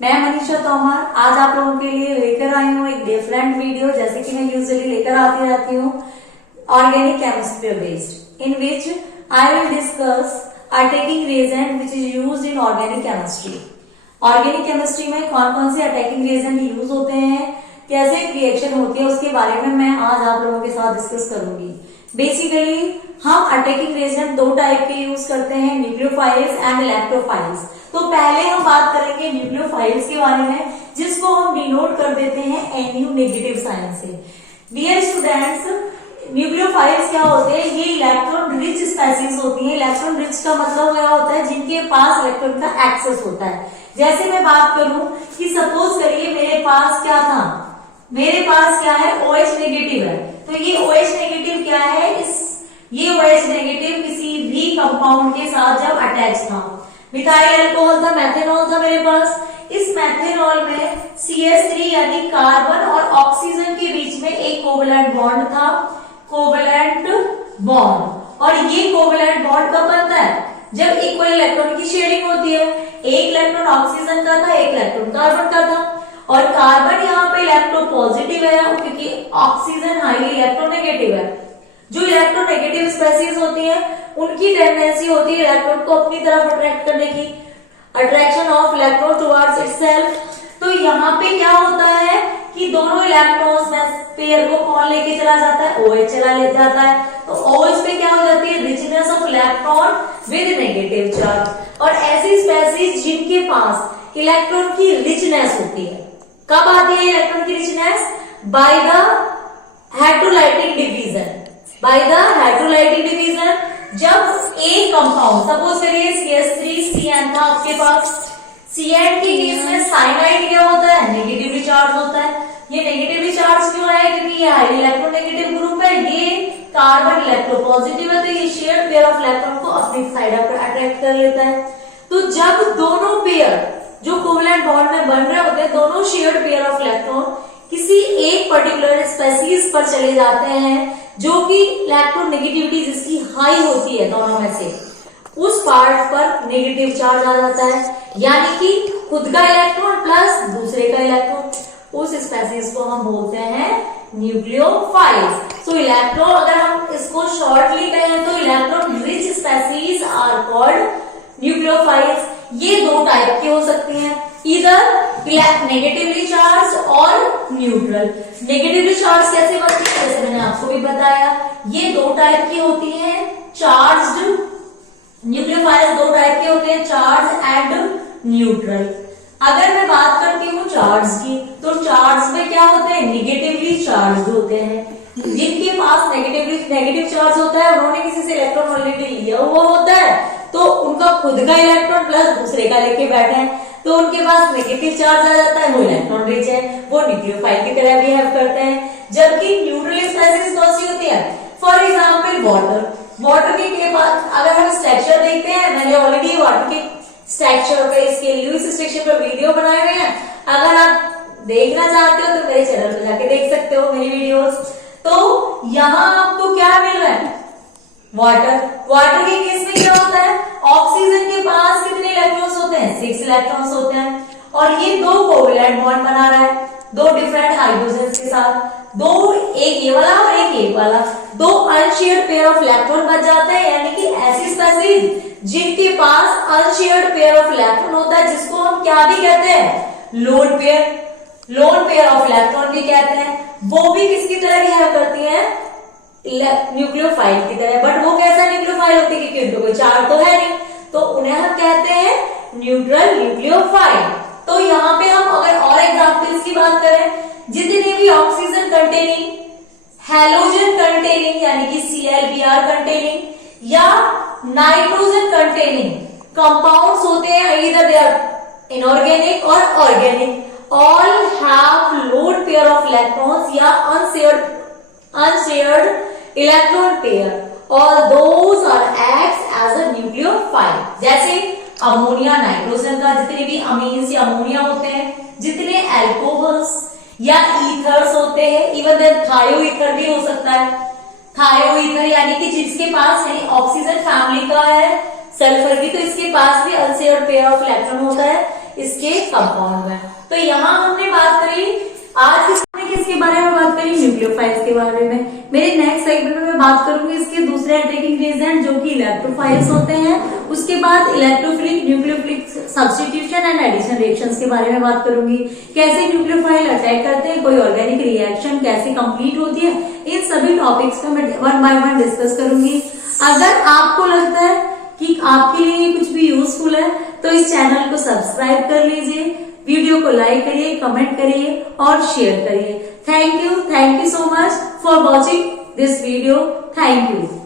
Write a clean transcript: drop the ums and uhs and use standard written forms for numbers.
मैं मनीषा तोमर आज आप लोगों के लिए लेकर आई हूँ एक डिफरेंट वीडियो, जैसे कि मैं यूजुअली लेकर आती रहती हूँ organic chemistry based, in which I will discuss a attacking reagent which is used in organic chemistry. Organic chemistry में कौन कौन से अटैकिंग रिएजेंट यूज होते हैं, कैसे एक रिएक्शन होती है, उसके बारे में मैं आज आप लोगों के साथ डिस्कस करूंगी। बेसिकली हम अटैकिंग रिएजेंट दो टाइप के यूज करते हैं, न्यूक्लियोफाइल्स एंड इलेक्ट्रोफाइल्स। तो पहले हम बात करेंगे न्यूक्लियोफाइल्स के बारे में, जिसको हम डिनोट कर देते हैं NU नेगेटिव साइन से। डियर स्टूडेंट्स, न्यूक्लियोफाइल्स क्या होते हैं? ये इलेक्ट्रॉन रिच स्पेसीज होती है। इलेक्ट्रॉन रिच का मतलब क्या होता है? जिनके पास इलेक्ट्रॉन का एक्सेस होता है। जैसे मैं बात करूं कि सपोज करिए मेरे पास क्या था, मेरे पास क्या है, OH नेगेटिव है। तो ये OH नेगेटिव क्या है, ये OH नेगेटिव किसी भी कंपाउंड के साथ जब अटैच था, मिथाइल अल्कोहल था, मेथेनॉल था मेरे पास। इस मेथेनॉल में CH3 यानी कार्बन और ऑक्सीजन के बीच में एक कोवलेंट बॉन्ड था, कोवलेंट बॉन्ड। और ये कोवलेंट बॉन्ड कब बनता है? जब इक्वल इलेक्ट्रॉन की शेयरिंग होती है। एक इलेक्ट्रॉन ऑक्सीजन का था, एक इलेक्ट्रॉन कार्बन का था। और कार्बन यहाँ पे इलेक्ट्रोपॉजिटिव है क्योंकि ऑक्सीजन हाईली इलेक्ट्रोनेगेटिव है। जो इलेक्ट्रोनेगेटिव स्पेसीज होती है उनकी टेंडेंसी होती है इलेक्ट्रॉन को अपनी तरफ अट्रैक्ट करने की, attraction of electron towards itself. तो यहाँ पे क्या होता है कि दोनों इलेक्ट्रॉन्स में पेयर को कौन लेके चला जाता है? OH चला ले जाता है। तो OH पे क्या हो जाती है? Richness of electron with negative charge. और ऐसी स्पेसीज जिनके पास इलेक्ट्रॉन की रिचनेस होती है, कब आती है इलेक्ट्रॉन की richness? By the heterolytic division. By the heterolytic division जब एक कंपाउंड, सपोज करिए CH3CN था आपके पास, CN के केस में साइनाइड क्या होता है? नेगेटिवली चार्ज होता है। ये नेगेटिवली चार्ज क्यों है? क्योंकि ये हाईली इलेक्ट्रोनेगेटिव ग्रुप है, ये कार्बन इलेक्ट्रोपॉजिटिव है, तो ये शेयर्ड पेयर ऑफ इलेक्ट्रॉन को अपनी साइड पर अट्रैक्ट कर लेता है। तो जब दोनों पेयर जो कोवलेंट बॉन्ड में बन रहे होते हैं, दोनों शेयर्ड पेयर ऑफ इलेक्ट्रॉन किसी एक पर्टिकुलर स्पेसीज पर चले जाते हैं जो कि इलेक्ट्रोनेगेटिविटी जिसकी हाई होती है दोनों में से, उस पार्ट पर नेगेटिव चार्ज आ जाता है, यानी कि खुद का इलेक्ट्रॉन प्लस दूसरे का इलेक्ट्रॉन। उस स्पेसीज को हम बोलते हैं न्यूक्लियोफाइल्स। तो इलेक्ट्रॉन, अगर हम इसको शॉर्टली कहें तो electron rich species are called nucleophiles. ये दो टाइप की हो सकती हैं, इधर नेगेटिवली चार्ज और न्यूट्रल। नेगेटिवली चार्ज कैसे बनती है? जैसे मैंने आपको भी बताया, ये दो टाइप की होती हैं। चार्ज्ड न्यूक्लियोफाइल्स दो टाइप के होते हैं, चार्ज एंड न्यूट्रल। अगर मैं बात करती हूँ चार्ज की, तो चार्ज में क्या होते हैं? निगेटिवली चार्ज होते हैं। जिनके पास नेगेटिव चार्ज होता है, उन्होंने किसी से इलेक्ट्रॉन ऑलरेडी लिया हुआ होता है, तो उनका खुद का इलेक्ट्रॉन प्लस दूसरे का लेके बैठे हैं, तो उनके पास नेगेटिव चार्ज आ जाता है, वो इलेक्ट्रॉन रिच है, वो न्यूक्लियोफाइल की तरह बिहेव करते हैं। जबकि न्यूट्रल स्पेसीज कौन सी होती है? For example water. वाटर के पास अगर हम स्ट्रक्चर देखते हैं, मैंने ऑलरेडी वाटर के स्ट्रक्चर पे, इसके लुईस स्ट्रक्चर पर वीडियो बनाए हुए हैं। अगर आप देखना चाहते हो तो मेरे चैनल पर जाके देख सकते हो मेरी वीडियोस। तो यहाँ आपको क्या मिल रहा है? वाटर। वाटर के केस में क्या होता है? ऑक्सीजन के पास कितने इलेक्ट्रॉन्स होते हैं? 6 इलेक्ट्रॉन्स होते हैं। और ये दो कोवलेंट बॉन्ड बना रहा है, दो डिफरेंट हाइड्रोजन्स के साथ, दो, एक ये वाला और एक ये वाला, दो अनशेयर्ड पेयर ऑफ इलेक्ट्रॉन बच जाते हैं। यानी कि ऐसी स्पेसीज जिनके पास अनशेयर्ड पेयर ऑफ इलेक्ट्रॉन होता है, जिसको हम क्या भी कहते हैं? Lone pair. Lone pair of electron भी कहते हैं। वो भी किसकी तरह बिहेव करती है? न्यूक्लियोफाइल की तरह। बट वो कैसा न्यूक्लियोफाइल होती है? क्योंकि उनको कोई चार्ज तो है नहीं, तो उन्हें हम कहते हैं न्यूट्रल न्यूक्लियोफाइल। तो यहाँ पे हम अगर और एग्जांपल्स की बात करें, जितने भी ऑक्सीजन कंटेनिंग, हैलोजन कंटेनिंग यानी कि ClBr कंटेनिंग या नाइट्रोजन कंटेनिंग कंपाउंड्स होते हैं, इधर दे आर इनऑर्गेनिक और organic, all have lone pair of electrons या unshared electron pair, all those are acts as a nucleophile। जैसे अमोनिया, नाइट्रोजन का जितने भी अमीन्स या अमोनिया होते हैं, जितने अल्कोहल्स या ईथर्स होते हैं, इवन देन थायो ईथर भी हो सकता है। थायो ईथर यानी कि जिसके पास यानी ऑक्सीजन फैमिली का है, सल्फर की, तो इसके पास भी अनशेयर्ड पेयर ऑफ इलेक्ट्रॉन होता है। इसके कंपाउंड में। तो यहाँ हमने बात करी, आज किसके बारे में बात करी, न्यूक्लियोफाइल्स के बारे में। मेरे नेक्स्ट सेगमेंट में मैं बात करूंगी इसके दूसरे अटैकिंग एजेंट जो कि इलेक्ट्रोफाइल्स होते हैं। उसके बाद electrophilic nucleophilic substitution and addition reactions के बारे में बात करूंगी, कैसे न्यूक्लियोफाइल अटैक करते हैं, कोई ऑर्गेनिक रिएक्शन कैसे कंप्लीट होती है, इन सभी टॉपिक्स का मैं 1 बाय 1 डिस्कस करूंगी। अगर आपको लगता है कि आपके लिए कुछ भी यूजफुल है तो इस चैनल को सब्सक्राइब कर लीजिए, वीडियो को लाइक करिए, कमेंट करिए और शेयर करिए। Thank you so much for watching this video. Thank you.